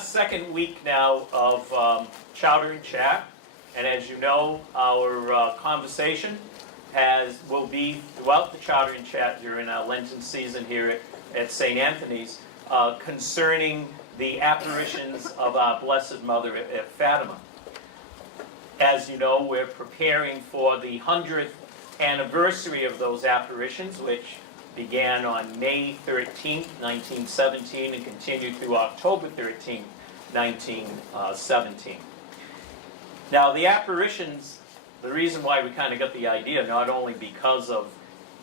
Second week now of Chowder and Chat, and as you know, our conversation will be throughout the Chowder and Chat during our Lenten season here at St. Anthony's concerning the apparitions of our Blessed Mother at Fatima. As you know, we're preparing for the 100th anniversary of those apparitions, which began on May 13th, 1917, and continued through October 13th, 1917. Now, the apparitions, the reason why we kind of got the idea, not only because of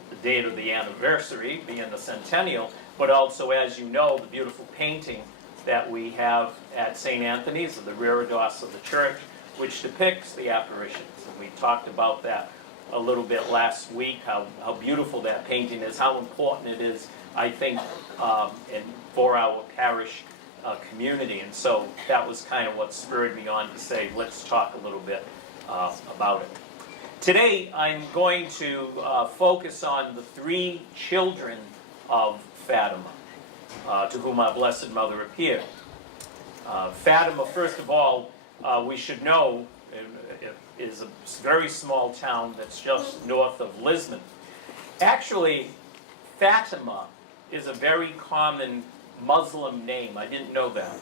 the date of the anniversary, being the centennial, but also, as you know, the beautiful painting that we have at St. Anthony's, of the reredos of the church, which depicts the apparitions. And we talked about that a little bit last week, how beautiful that painting is, how important it is, I think, for our parish community. And so that was kind of what spurred me on to say, let's talk a little bit about it. Today, I'm going to focus on the three children of Fatima, to whom our Blessed Mother appeared. Fatima, first of all, we should know, is a very small town that's just north of Lisbon. Actually, Fatima is a very common Muslim name. I didn't know that.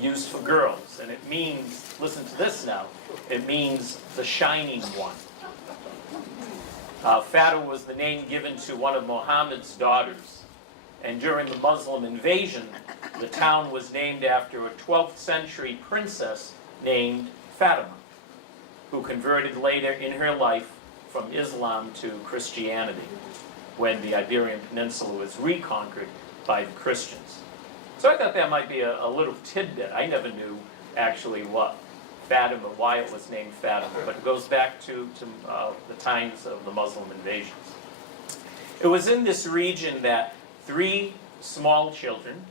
Used for girls. And it means, listen to this now, it means the shining one. Fatima was the name given to one of Muhammad's daughters. And during the Muslim invasion, the town was named after a 12th century princess named Fatima, who converted later in her life from Islam to Christianity when the Iberian Peninsula was reconquered by the Christians. So I thought that might be a little tidbit. I never knew actually what Fatima, why it was named Fatima, but it goes back to the times of the Muslim invasions. It was in this region that three small children,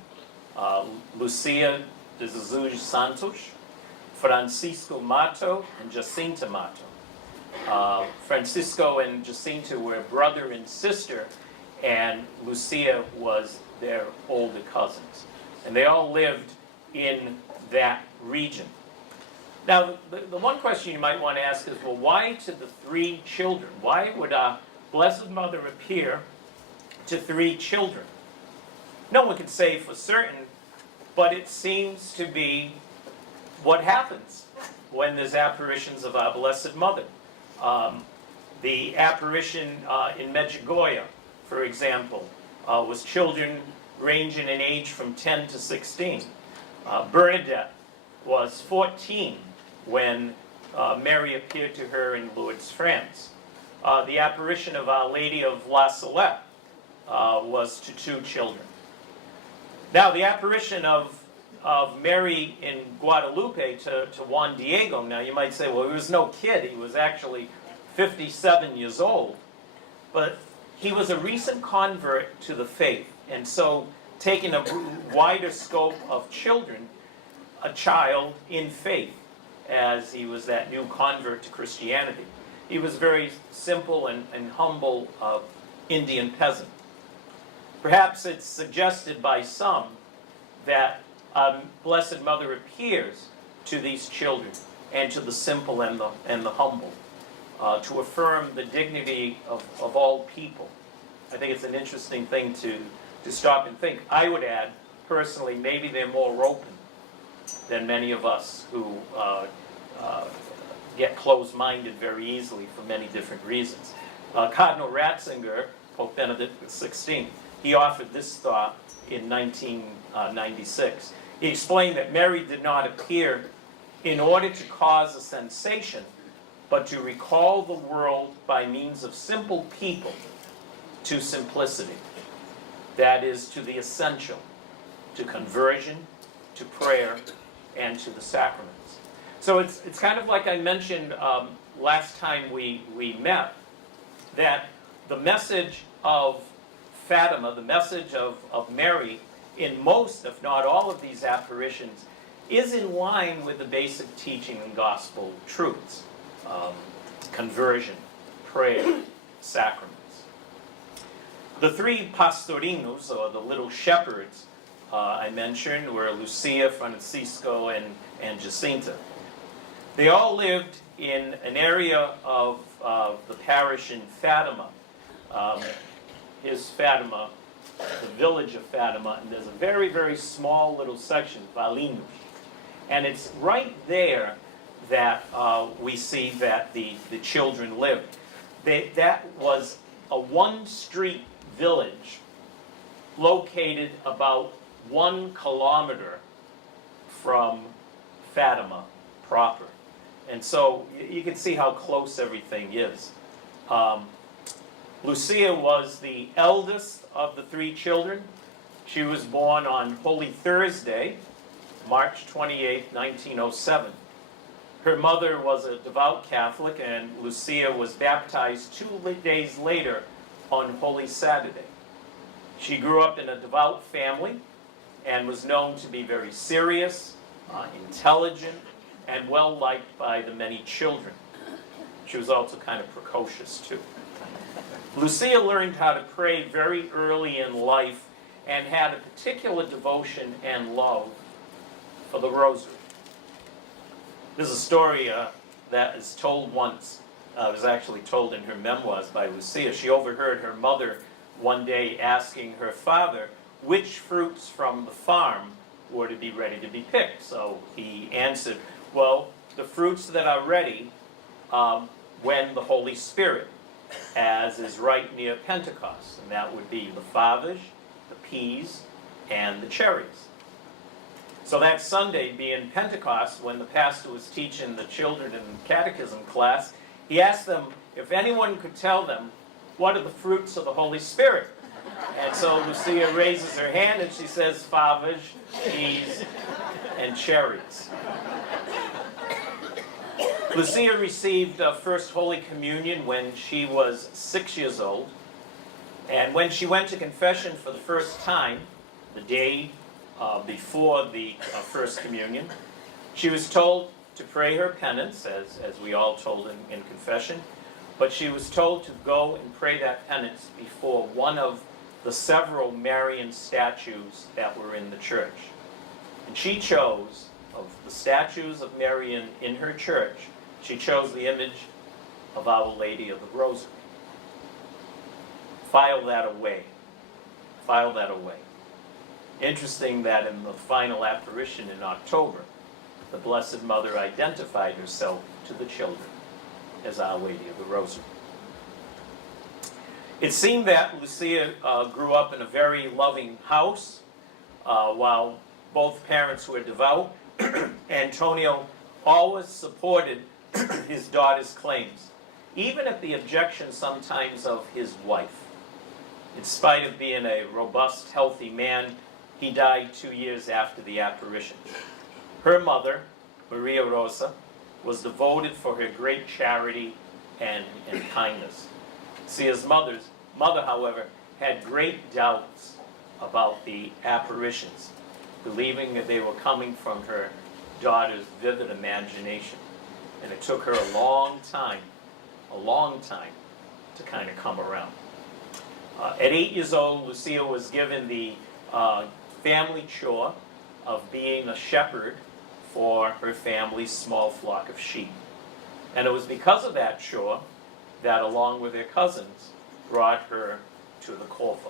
Lucia de Jesus Santos, Francisco Mato, and Jacinta Mato. Francisco and Jacinta were brother and sister, and Lucia was their older cousins. And they all lived in that region. Now, the one question you might want to ask is, well, why to the three children? Why would our Blessed Mother appear to three children? No one can say for certain, but it seems to be what happens when there's apparitions of our Blessed Mother. The apparition in Medjugorje, for example, was children ranging in age from 10 to 16. Bernadette was 14 when Mary appeared to her in Lourdes, France. The apparition of Our Lady of La Salette was to two children. Now, the apparition of Mary in Guadalupe to Juan Diego, now you might say, well, he was no kid. He was actually 57 years old. But he was a recent convert to the faith. And so, taking a wider scope of children, a child in faith, as he was that new convert to Christianity. He was a very simple and humble Indian peasant. Perhaps it's suggested by some that Blessed Mother appears to these children and to the simple and the humble to affirm the dignity of all people. I think it's an interesting thing to stop and think. I would add, personally, maybe they're more open than many of us who get closed-minded very easily for many different reasons. Cardinal Ratzinger, Pope Benedict XVI, he offered this thought in 1996. He explained that Mary did not appear in order to cause a sensation, but to recall the world by means of simple people to simplicity. That is, to the essential, to conversion, to prayer, and to the sacraments. So it's kind of like I mentioned last time we met, that the message of Fatima, the message of Mary, in most, if not all of these apparitions, is in line with the basic teaching and gospel truths. Conversion, prayer, sacraments. The three pastorinhos, or the little shepherds, I mentioned were Lucia, Francisco, and Jacinta. They all lived in an area of the parish in Fatima. Is Fatima, the village of Fatima, and there's a very, very small little section, Falmouth. And it's right there that we see that the children lived. That was a one-street village located about 1 kilometer from Fatima proper. And so you can see how close everything is. Lucia was the eldest of the 3 children. She was born on Holy Thursday, March 28, 1907. Her mother was a devout Catholic, and Lucia was baptized 2 days later on Holy Saturday. She grew up in a devout family and was known to be very serious, intelligent, and well-liked by the many children. She was also kind of precocious, too. Lucia learned how to pray very early in life and had a particular devotion and love for the rosary. There's a story that is told once, was actually told in her memoirs by Lucia. She overheard her mother one day asking her father which fruits from the farm were to be ready to be picked. So he answered, well, the fruits that are ready when the Holy Spirit, as is right near Pentecost, and that would be the fava, the peas, and the cherries. So that Sunday, being Pentecost, when the pastor was teaching the children in the catechism class, he asked them if anyone could tell them what are the fruits of the Holy Spirit. And so Lucia raises her hand and she says, fava, peas, and cherries. Lucia received First Holy Communion when she was 6 years old. And when she went to confession for the first time, the day before the First Communion, she was told to pray her penance, as we all told in confession, but she was told to go and pray that penance before one of the several Marian statues that were in the church. And she chose, of the statues of Marian in her church, she chose the image of Our Lady of the Rosary. File that away. File that away. Interesting that in the final apparition in October, the Blessed Mother identified herself to the children as Our Lady of the Rosary. It seemed that Lucia grew up in a very loving house. While both parents were devout, Antonio always supported his daughter's claims, even at the objection sometimes of his wife. In spite of being a robust, healthy man, he died 2 years after the apparition. Her mother, Maria Rosa, was devoted for her great charity and kindness. Lucia's mother, however, had great doubts about the apparitions, believing that they were coming from her daughter's vivid imagination. And it took her a long time to kind of come around. At 8 years old, Lucia was given the family chore of being a shepherd for her family's small flock of sheep. And it was because of that chore that, along with her cousins, brought her to the Corfa,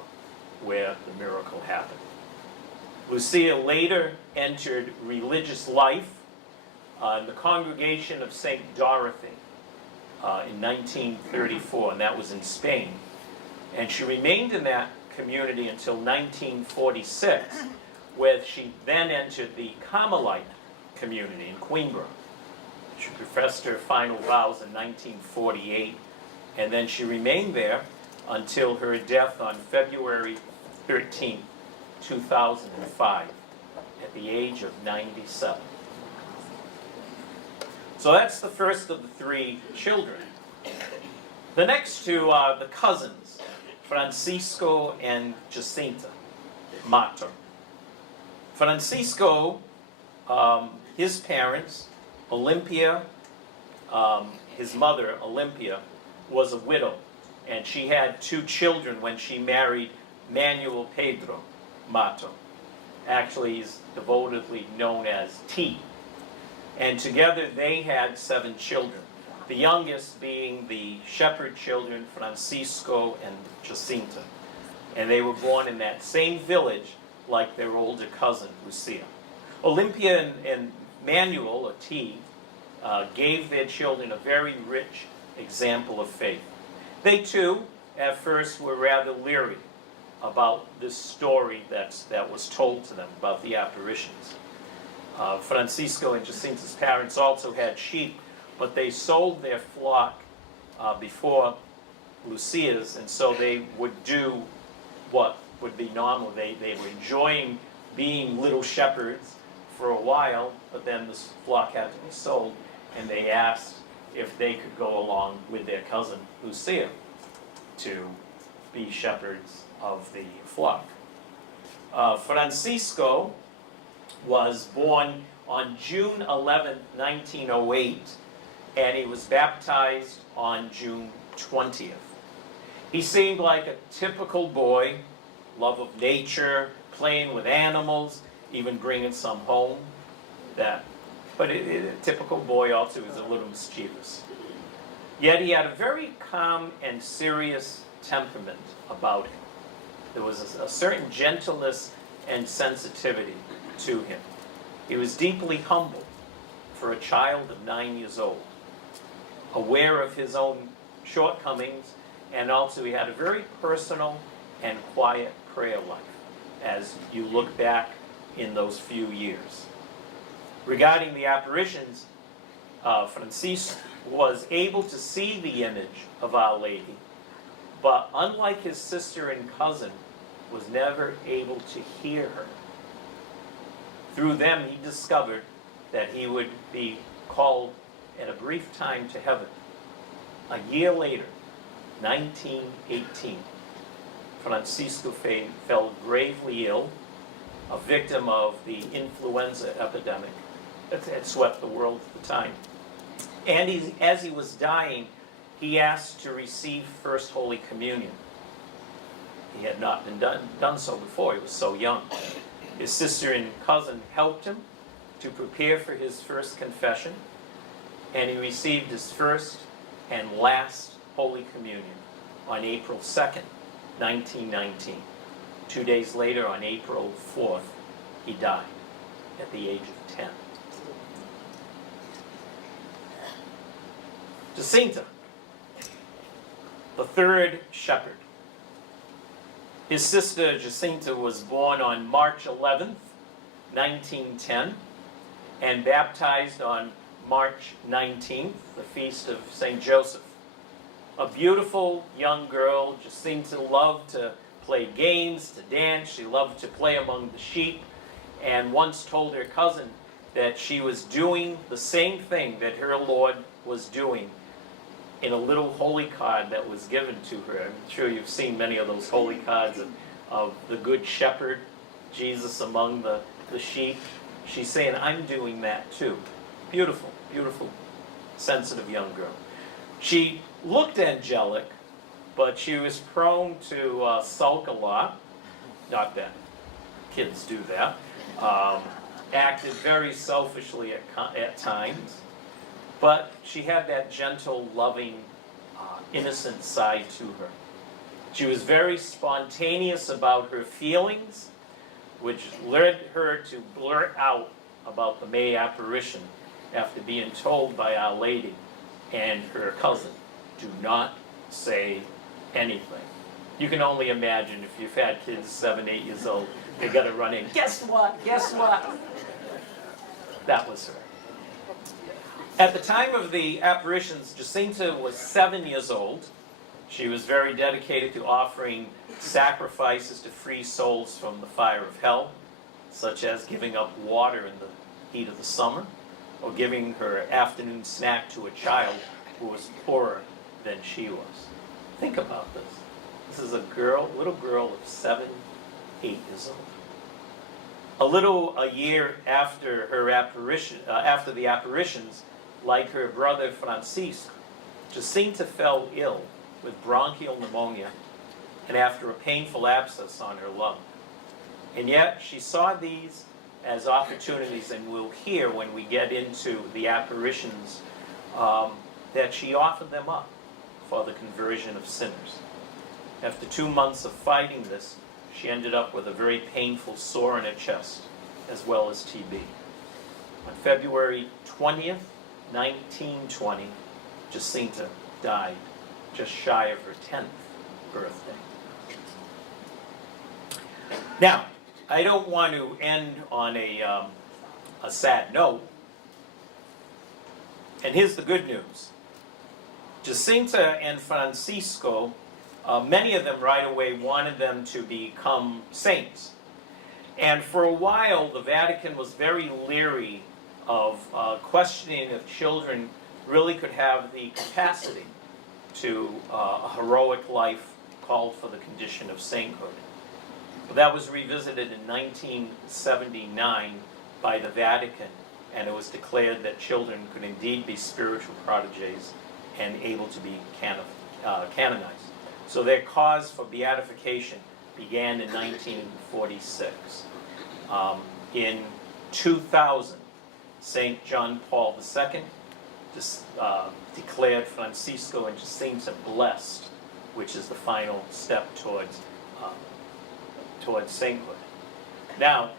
where the miracle happened. Lucia later entered religious life in the congregation of St. Dorothy in 1934, and that was in Spain. And she remained in that community until 1946, where she then entered the Carmelite community in Coimbra. She professed her final vows in 1948, and then she remained there until her death on February 13, 2005, at the age of 97. So that's the first of the 3 children. The next 2 are the cousins, Francisco and Jacinta Mater. Francisco, his parents, Olympia, his mother, Olympia, was a widow, and she had 2 children when she married Manuel Pedro Mato. Actually, he's devotedly known as T. And together they had 7 children, the youngest being the shepherd children, Francisco and Jacinta. And they were born in that same village like their older cousin, Lucia. Olympia and Manuel, or T, gave their children a very rich example of faith. They too, at first, were rather leery about this story that was told to them about the apparitions. Francisco and Jacinta's parents also had sheep, but they sold their flock before Lucia's, and so they would do what would be normal. They were enjoying being little shepherds for a while, but then the flock had to be sold, and they asked if they could go along with their cousin Lucia to be shepherds of the flock. Francisco was born on June 11, 1908, and he was baptized on June 20th. He seemed like a typical boy, love of nature, playing with animals, even bringing some home. But a typical boy also was a little mischievous. Yet he had a very calm and serious temperament about him. There was a certain gentleness and sensitivity to him. He was deeply humble for a child of 9 years old, aware of his own shortcomings, and also he had a very personal and quiet prayer life as you look back in those few years. Regarding the apparitions, Francisco was able to see the image of Our Lady, but unlike his sister and cousin, was never able to hear her. Through them, he discovered that he would be called in a brief time to heaven. A year later, 1918, Francisco fell gravely ill, a victim of the influenza epidemic that had swept the world at the time. And as he was dying, he asked to receive First Holy Communion. He had not been done so before, he was so young. His sister and cousin helped him to prepare for his first confession, and he received his first and last Holy Communion on April 2nd, 1919. 2 days later, on April 4th, he died at the age of 10. Jacinta, the third shepherd. His sister Jacinta was born on March 11th, 1910, and baptized on March 19th, the feast of St. Joseph. A beautiful young girl, Jacinta loved to play games, to dance. She loved to play among the sheep, and once told her cousin that she was doing the same thing that her Lord was doing in a little holy card that was given to her. I'm sure you've seen many of those holy cards of the Good Shepherd, Jesus among the sheep. She's saying, I'm doing that too. Beautiful, beautiful, sensitive young girl. She looked angelic, but she was prone to sulk a lot. Not that kids do that. Acted very selfishly at times. But she had that gentle, loving, innocent side to her. She was very spontaneous about her feelings, which led her to blurt out about the May apparition after being told by Our Lady and her cousin, do not say anything. You can only imagine if you've had kids 7, 8 years old, they got to run in, guess what, guess what? That was her. At the time of the apparitions, Jacinta was 7 years old. She was very dedicated to offering sacrifices to free souls from the fire of hell, such as giving up water in the heat of the summer, or giving her afternoon snack to a child who was poorer than she was. Think about this. This is a little girl of 7, 8 years old. A year after her apparition, after the apparitions, like her brother Francisco, Jacinta fell ill with bronchial pneumonia and after a painful abscess on her lung. And yet she saw these as opportunities, and we'll hear when we get into the apparitions that she offered them up for the conversion of sinners. After 2 months of fighting this, she ended up with a very painful sore in her chest, as well as TB. On February 20th, 1920, Jacinta died, just shy of her 10th birthday. Now, I don't want to end on a sad note, and here's the good news. Jacinta and Francisco, many of them right away wanted them to become saints. And for a while, the Vatican was very leery of questioning if children really could have the capacity to a heroic life called for the condition of sainthood. That was revisited in 1979 by the Vatican, and it was declared that children could indeed be spiritual prodigies and able to be canonized. So their cause for beatification began in 1946. In 2000, St. John Paul II declared Francisco and Jacinta blessed, which is the final step towards sainthood. Now,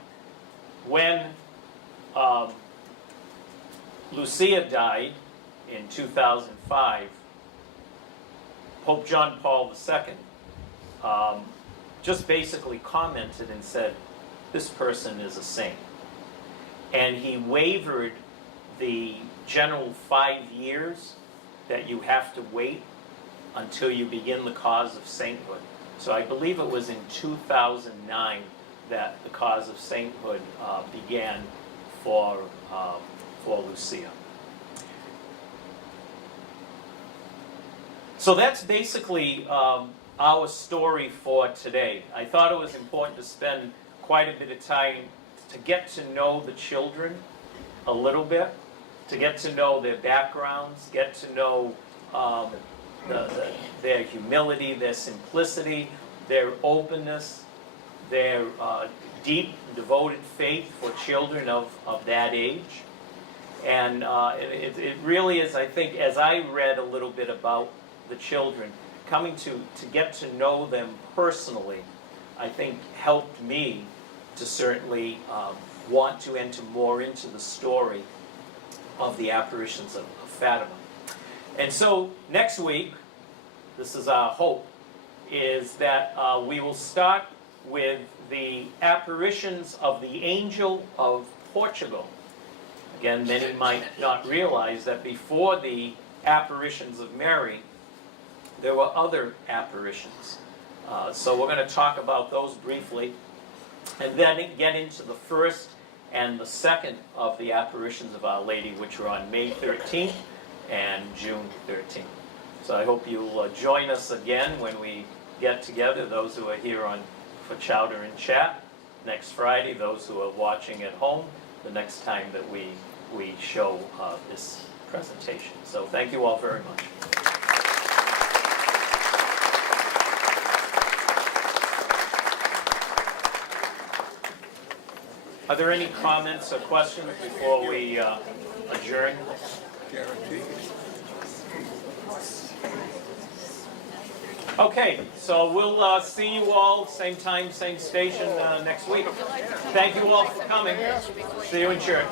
when Lucia died in 2005, Pope John Paul II just basically commented and said, this person is a saint. And he wavered the general 5 years that you have to wait until you begin the cause of sainthood. So I believe it was in 2009 that the cause of sainthood began for Lucia. So that's basically our story for today. I thought it was important to spend quite a bit of time to get to know the children a little bit, to get to know their backgrounds, get to know their humility, their simplicity, their openness, their deep, devoted faith for children of that age. And it really is, I think, as I read a little bit about the children, coming to get to know them personally, I think helped me to certainly want to enter more into the story of the apparitions of Fatima. And so next week, this is our hope, is that we will start with the apparitions of the Angel of Portugal. Again, many might not realize that before the apparitions of Mary, there were other apparitions. So we're going to talk about those briefly, and then get into the first and the second of the apparitions of Our Lady, which were on May 13th and June 13th. So I hope you'll join us again when we get together, those who are here for Chowder and Chat next Friday, those who are watching at home the next time that we show this presentation. So thank you all very much. Are there any comments or questions before we adjourn? Okay, so we'll see you all same time, same station next week. Thank you all for coming. See you in church.